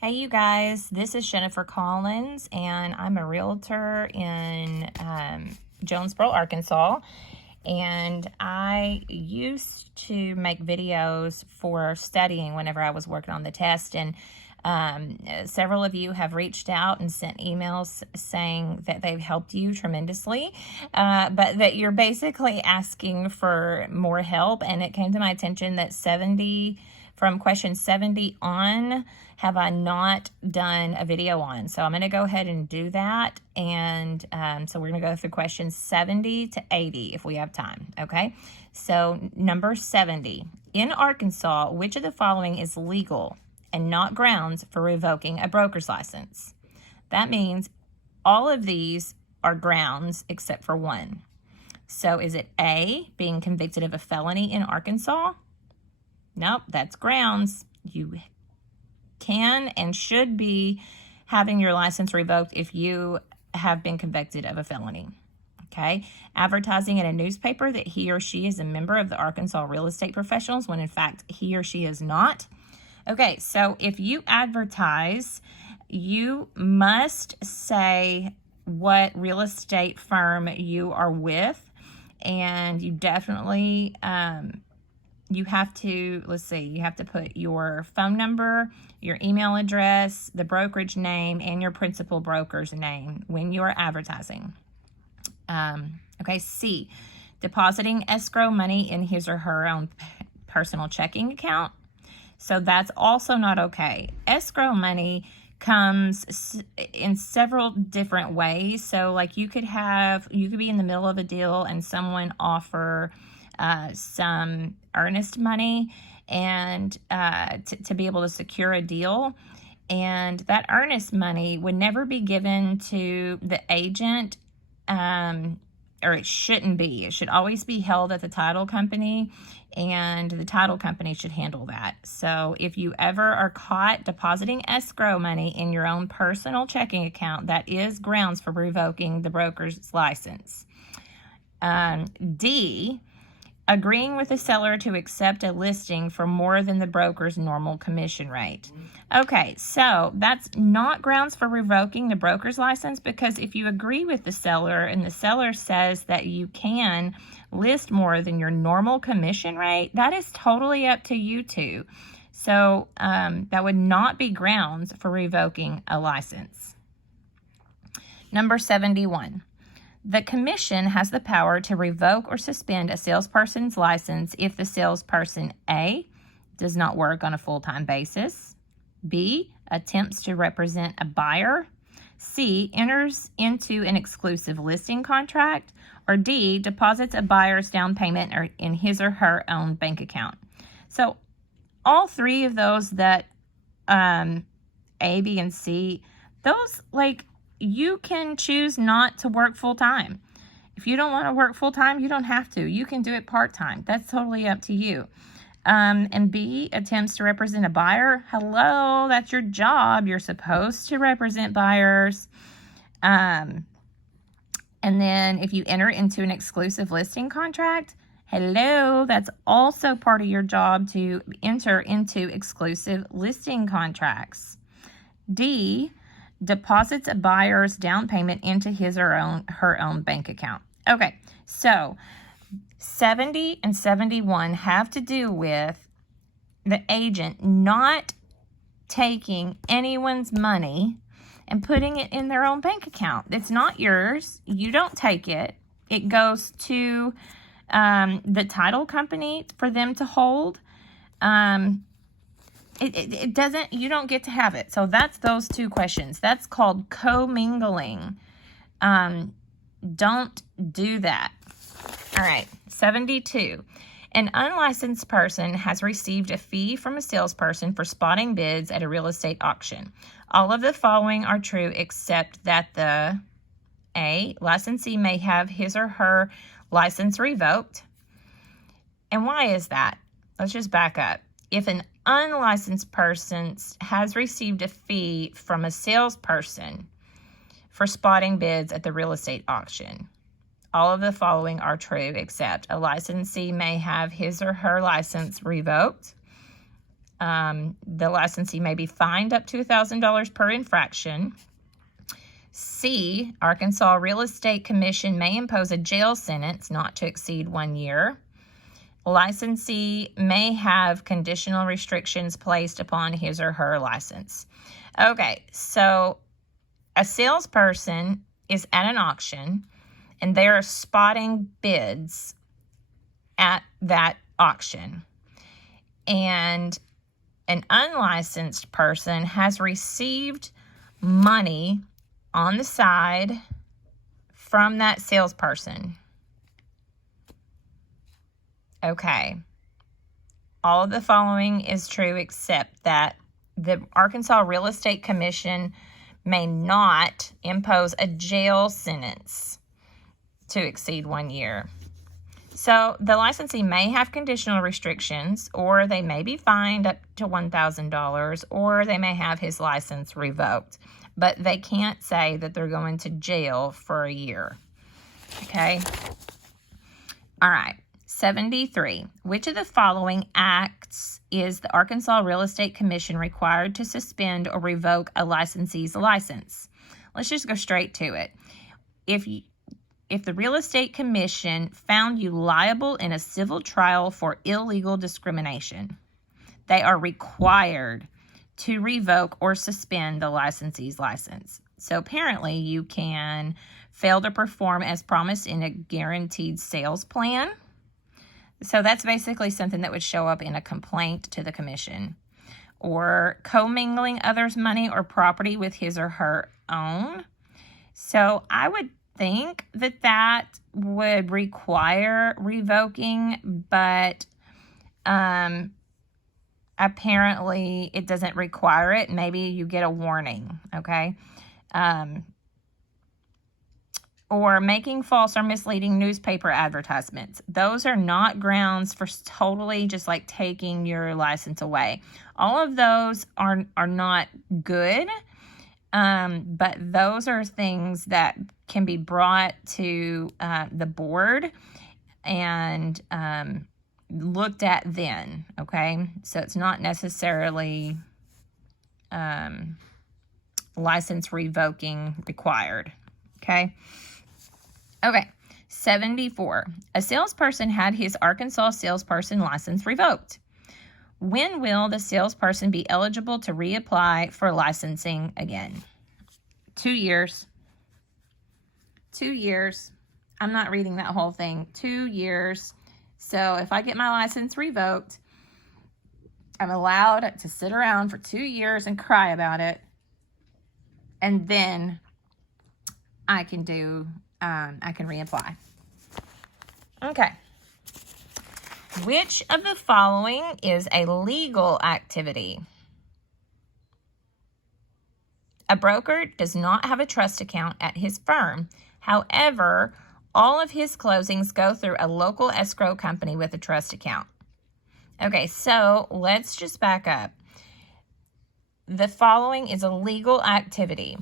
Hey you guys, this is Jennifer Collins and I'm a realtor in Jonesboro, Arkansas. And I used to make videos for studying whenever I was working on the test. And several of you have reached out and sent emails saying that they've helped you tremendously, but that you're basically asking for more help. And it came to my attention that from question 70 on, have I not done a video on. So I'm going to go ahead and do that. And so we're going to go through questions 70 to 80 if we have time. Okay. So number 70, in Arkansas, which of the following is legal and not grounds for revoking a broker's license? That means all of these are grounds except for one. So is it A, being convicted of a felony in Arkansas? Nope, that's grounds. You can and should be having your license revoked if you have been convicted of a felony. Okay, advertising in a newspaper that he or she is a member of the Arkansas Real Estate Professionals when in fact he or she is not. Okay, so if you advertise, you must say what real estate firm you are with, and you definitely you have to, you have to put your phone number, your email address, the brokerage name, and your principal broker's name when you are advertising. Okay, C, depositing escrow money in his or her own personal checking account. So that's also not okay. Escrow money comes in several different ways. So like you could be in the middle of a deal and someone offer some earnest money and to be able to secure a deal, and that earnest money would never be given to the agent, or it shouldn't be. It should always be held at the title company, and the title company should handle that. So if you ever are caught depositing escrow money in your own personal checking account, that is grounds for revoking the broker's license. D, agreeing with the seller to accept a listing for more than the broker's normal commission rate. Okay, so that's not grounds for revoking the broker's license, because if you agree with the seller and the seller says that you can list more than your normal commission rate, that is totally up to you two. So that would not be grounds for revoking a license. Number 71. The commission has the power to revoke or suspend a salesperson's license if the salesperson A, does not work on a full-time basis, B, attempts to represent a buyer, C, enters into an exclusive listing contract, or D, deposits a buyer's down payment in his or her own bank account. So all three of those that A, B, and C, those you can choose not to work full-time. If you don't want to work full-time, you don't have to. You can do it part-time. That's totally up to you. And B, attempts to represent a buyer. Hello, that's your job. You're supposed to represent buyers. And then if you enter into an exclusive listing contract, hello, that's also part of your job to enter into exclusive listing contracts. D, deposits a buyer's down payment into his or her own bank account. Okay, so 70 and 71 have to do with the agent not taking anyone's money and putting it in their own bank account. It's not yours. You don't take it. It goes to the title company for them to hold. It doesn't, you don't get to have it. So that's those two questions. That's called commingling. Don't do that. All right, 72. An unlicensed person has received a fee from a salesperson for spotting bids at a real estate auction. All of the following are true except that the A, licensee may have his or her license revoked. And why is that? Let's just back up. If an unlicensed person has received a fee from a salesperson for spotting bids at the real estate auction, all of the following are true except a licensee may have his or her license revoked, The licensee may be fined up to $1,000 per infraction. C, Arkansas Real Estate Commission may impose a jail sentence not to exceed 1 year. Licensee may have conditional restrictions placed upon his or her license. Okay, so a salesperson is at an auction and they're spotting bids at that auction. And an unlicensed person has received money on the side from that salesperson. Okay. All of the following is true except that the Arkansas Real Estate Commission may not impose a jail sentence to exceed 1 year. So the licensee may have conditional restrictions, or they may be fined up to $1,000, or they may have his license revoked. But they can't say that they're going to jail for a year. Okay? All right. 73. Which of the following acts is the Arkansas Real Estate Commission required to suspend or revoke a licensee's license? Let's just go straight to it. If the Real Estate Commission found you liable in a civil trial for illegal discrimination, they are required to revoke or suspend the licensee's license. So apparently you can fail to perform as promised in a guaranteed sales plan. So that's basically something that would show up in a complaint to the commission. Or commingling others' money or property with his or her own. So I would think that that would require revoking, but apparently it doesn't require it. Maybe you get a warning, okay? Or making false or misleading newspaper advertisements. Those are not grounds for totally just like taking your license away. All of those are not good, but those are things that can be brought to the board and looked at then, okay? So it's not necessarily license revoking required, okay? Okay, 74. A salesperson had his Arkansas salesperson license revoked. When will the salesperson be eligible to reapply for licensing again? 2 years. 2 years. I'm not reading that whole thing. 2 years. So if I get my license revoked, I'm allowed to sit around for 2 years and cry about it. And then I can reapply. Okay. Which of the following is a legal activity? A broker does not have a trust account at his firm. However, all of his closings go through a local escrow company with a trust account. Okay, so let's just back up. The following is a legal activity.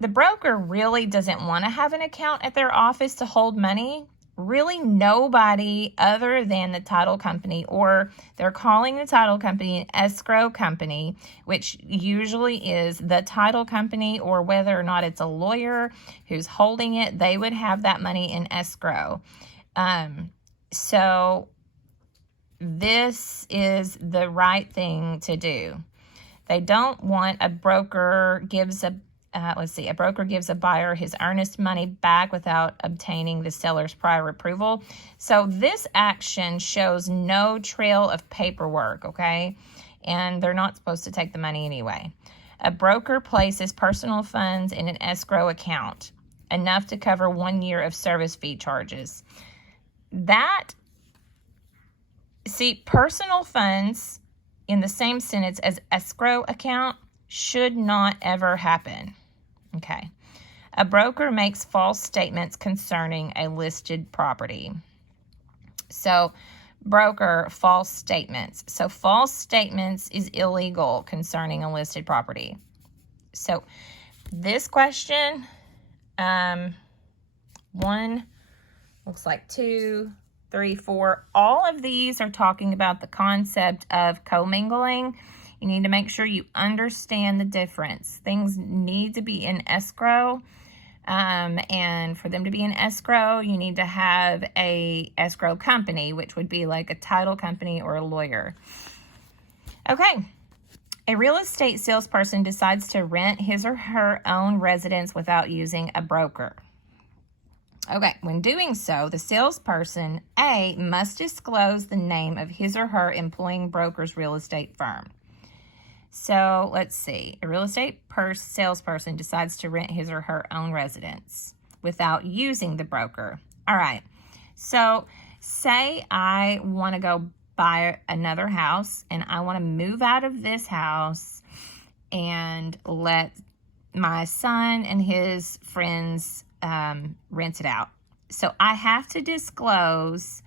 The broker really doesn't want to have an account at their office to hold money. Really nobody other than the title company, or they're calling the title company an escrow company, which usually is the title company, or whether or not it's a lawyer who's holding it, they would have that money in escrow. So this is the right thing to do. They don't want a broker gives a broker gives a buyer his earnest money back without obtaining the seller's prior approval. So this action shows no trail of paperwork, okay? And they're not supposed to take the money anyway. A broker places personal funds in an escrow account, enough to cover 1 year of service fee charges. Personal funds in the same sentence as escrow account should not ever happen. Okay. A broker makes false statements concerning a listed property. So, broker, false statements. So, false statements is illegal concerning a listed property. So, this question, 1, looks like 2, 3, 4. All of these are talking about the concept of commingling. You need to make sure you understand the difference. Things need to be in escrow. And for them to be in escrow, you need to have a escrow company, which would be like a title company or a lawyer. Okay. A real estate salesperson decides to rent his or her own residence without using a broker. Okay, when doing so, the salesperson, A, must disclose the name of his or her employing broker's real estate firm. So let's see. A real estate salesperson decides to rent his or her own residence without using the broker. All right. So say I want to go buy another house and I want to move out of this house and let my son and his friends rent it out. So I have to disclose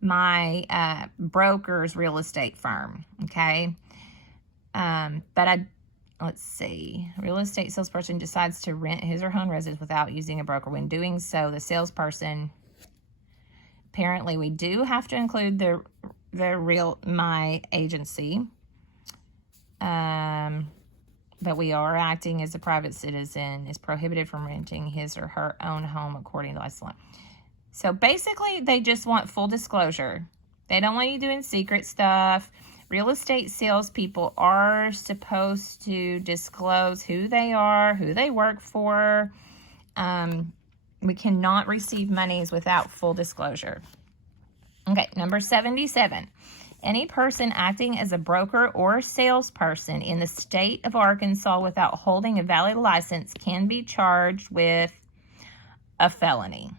my broker's real estate firm. Okay. Let's see. Real estate salesperson decides to rent his or her own residence without using a broker. When doing so, the salesperson, apparently we do have to include my agency. But we are acting as a private citizen, is prohibited from renting his or her own home according to license law. So basically, they just want full disclosure. They don't want you doing secret stuff. Real estate salespeople are supposed to disclose who they are, who they work for. We cannot receive monies without full disclosure. Okay, number 77. Any person acting as a broker or salesperson in the state of Arkansas without holding a valid license can be charged with a felony.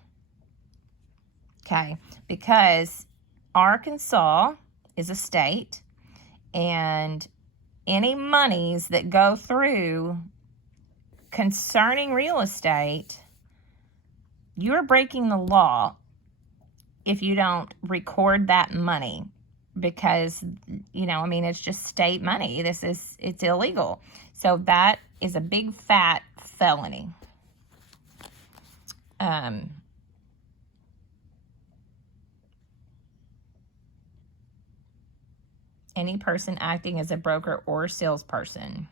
Okay, because Arkansas is a state, and any monies that go through concerning real estate, you're breaking the law if you don't record that money. Because, it's just state money. It's illegal. So that is a big fat felony. Any person acting as a broker or salesperson.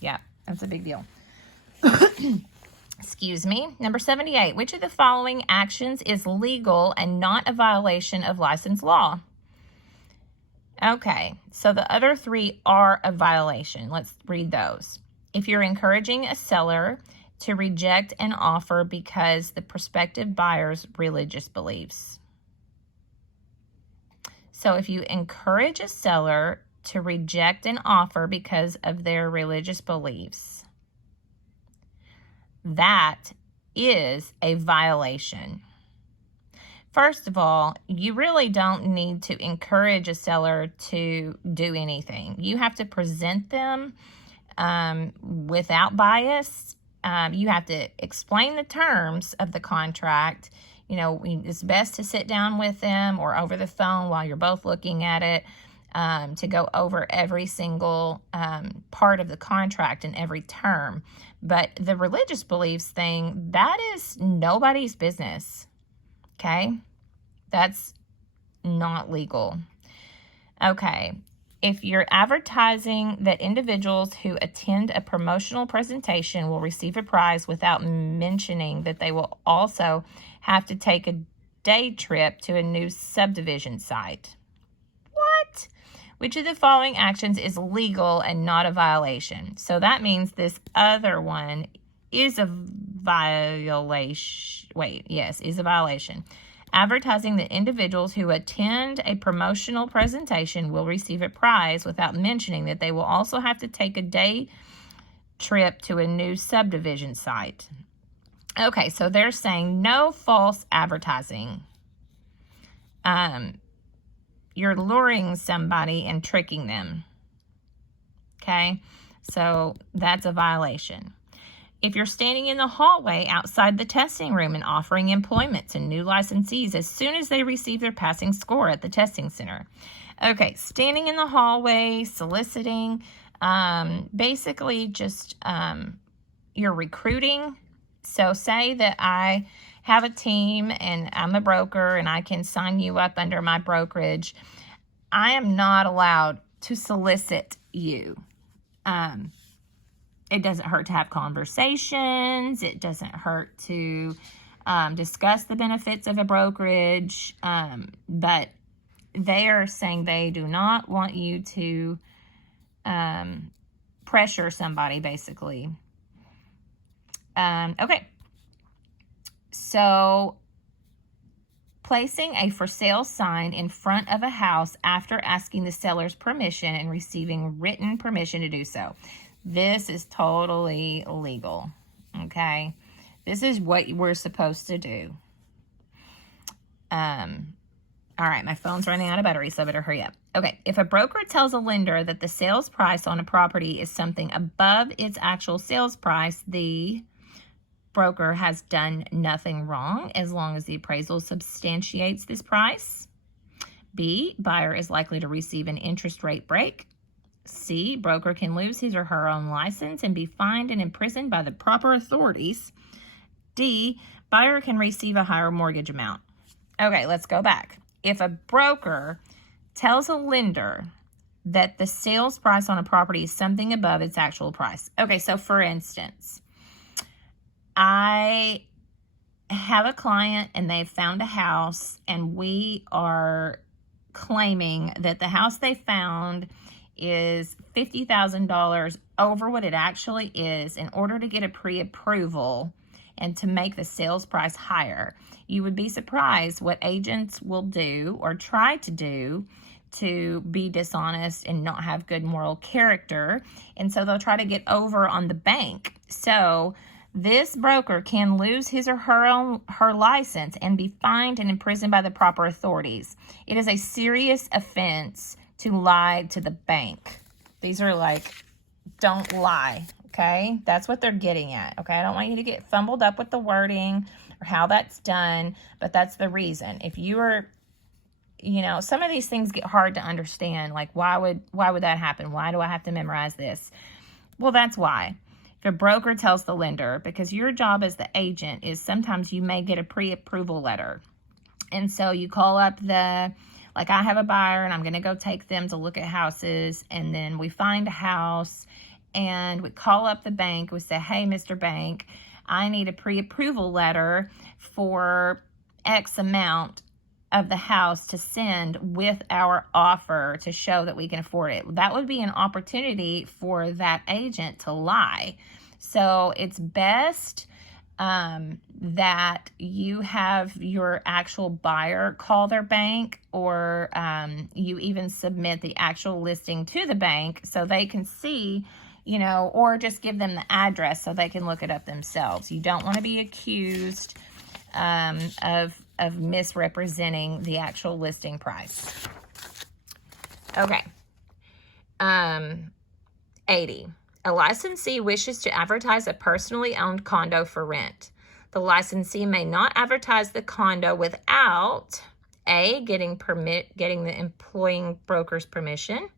Yeah, that's a big deal. Excuse me. Number 78. Which of the following actions is legal and not a violation of license law? Okay, so the other 3 are a violation. Let's read those. If you're encouraging a seller to reject an offer because the prospective buyer's religious beliefs. So if you encourage a seller to reject an offer because of their religious beliefs, that is a violation. First of all, you really don't need to encourage a seller to do anything. You have to present them without bias. You have to explain the terms of the contract. It's best to sit down with them or over the phone while you're both looking at it to go over every single part of the contract and every term. But the religious beliefs thing, that is nobody's business, okay? That's not legal. Okay, if you're advertising that individuals who attend a promotional presentation will receive a prize without mentioning that they will also have to take a day trip to a new subdivision site. What? Which of the following actions is legal and not a violation? So that means this other one is a violation. Is a violation. Advertising that individuals who attend a promotional presentation will receive a prize without mentioning that they will also have to take a day trip to a new subdivision site. Okay, so they're saying no false advertising. You're luring somebody and tricking them. Okay, so that's a violation. If you're standing in the hallway outside the testing room and offering employment to new licensees as soon as they receive their passing score at the testing center. Okay, standing in the hallway, soliciting, basically just you're recruiting. So say that I have a team and I'm a broker and I can sign you up under my brokerage, I am not allowed to solicit you. It doesn't hurt to have conversations. It doesn't hurt to discuss the benefits of a brokerage. But they are saying they do not want you to pressure somebody, basically. Okay. So, placing a for sale sign in front of a house after asking the seller's permission and receiving written permission to do so. This is totally illegal, okay? This is what we're supposed to do. All right, my phone's running out of battery, so I better hurry up. Okay, if a broker tells a lender that the sales price on a property is something above its actual sales price, the broker has done nothing wrong as long as the appraisal substantiates this price. B, buyer is likely to receive an interest rate break. C, broker can lose his or her own license and be fined and imprisoned by the proper authorities. D, buyer can receive a higher mortgage amount. Okay, let's go back. If a broker tells a lender that the sales price on a property is something above its actual price. Okay, so for instance, I have a client and they've found a house and we are claiming that the house they found is $50,000 over what it actually is in order to get a pre-approval and to make the sales price higher. You would be surprised what agents will do or try to do to be dishonest and not have good moral character. And so they'll try to get over on the bank. So this broker can lose his or her license and be fined and imprisoned by the proper authorities. It is a serious offense to lie to the bank. These are like, don't lie, okay? That's what they're getting at, okay? I don't want you to get fumbled up with the wording or how that's done, but that's the reason. If you are, some of these things get hard to understand. Like, why would that happen? Why do I have to memorize this? Well, that's why. If a broker tells the lender, because your job as the agent is sometimes you may get a pre-approval letter. And so you call up like I have a buyer and I'm going to go take them to look at houses, and then we find a house and we call up the bank. We say, hey, Mr. Bank, I need a pre-approval letter for X amount of the house to send with our offer to show that we can afford it. That would be an opportunity for that agent to lie. So it's best that you have your actual buyer call their bank, or you even submit the actual listing to the bank so they can see, or just give them the address so they can look it up themselves. You don't want to be accused of misrepresenting the actual listing price. Okay. 80. A licensee wishes to advertise a personally owned condo for rent. The licensee may not advertise the condo without A, getting the employing broker's permission,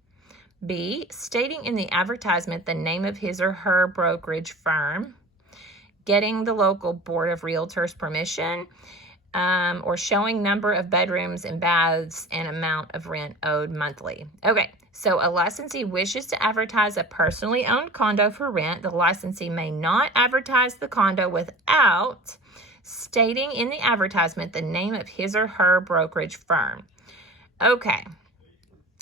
B, stating in the advertisement the name of his or her brokerage firm, getting the local board of realtors permission, or showing number of bedrooms and baths and amount of rent owed monthly. Okay, so a licensee wishes to advertise a personally owned condo for rent. The licensee may not advertise the condo without stating in the advertisement the name of his or her brokerage firm. Okay,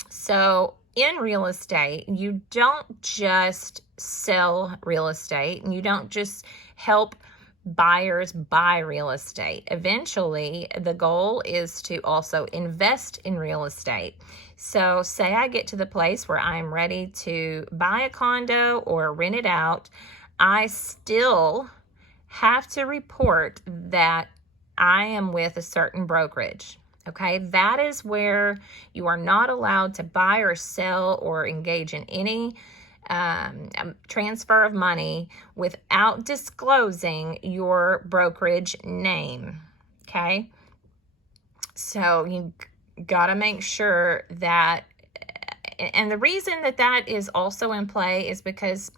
so in real estate, you don't just sell real estate and you don't just help buyers buy real estate. Eventually, the goal is to also invest in real estate. So say I get to the place where I'm ready to buy a condo or rent it out, I still have to report that I am with a certain brokerage. Okay, that is where you are not allowed to buy or sell or engage in any transfer of money without disclosing your brokerage name. Okay, so you got to make sure that, and the reason that is also in play is because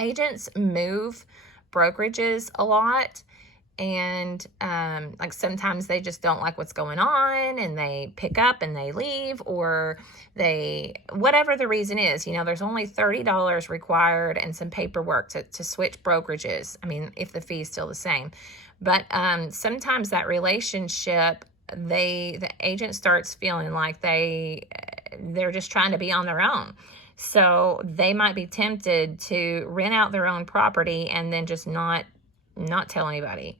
agents move brokerages a lot, and like sometimes they just don't like what's going on and they pick up and they leave, or they, whatever the reason is, you know, there's only $30 required and some paperwork to switch brokerages. I mean, if the fee is still the same. But sometimes that relationship, the agent starts feeling like they're just trying to be on their own. So they might be tempted to rent out their own property and then just not tell anybody.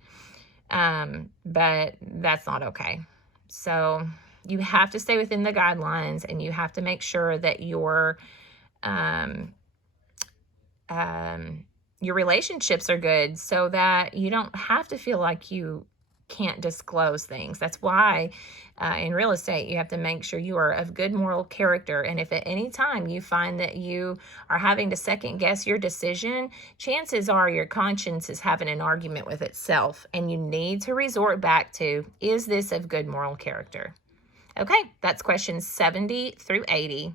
But that's not okay. So you have to stay within the guidelines, and you have to make sure that your relationships are good, so that you don't have to feel like you can't disclose things. That's why in real estate, you have to make sure you are of good moral character. And if at any time you find that you are having to second guess your decision, chances are your conscience is having an argument with itself, and you need to resort back to, is this of good moral character? Okay, that's questions 70 through 80.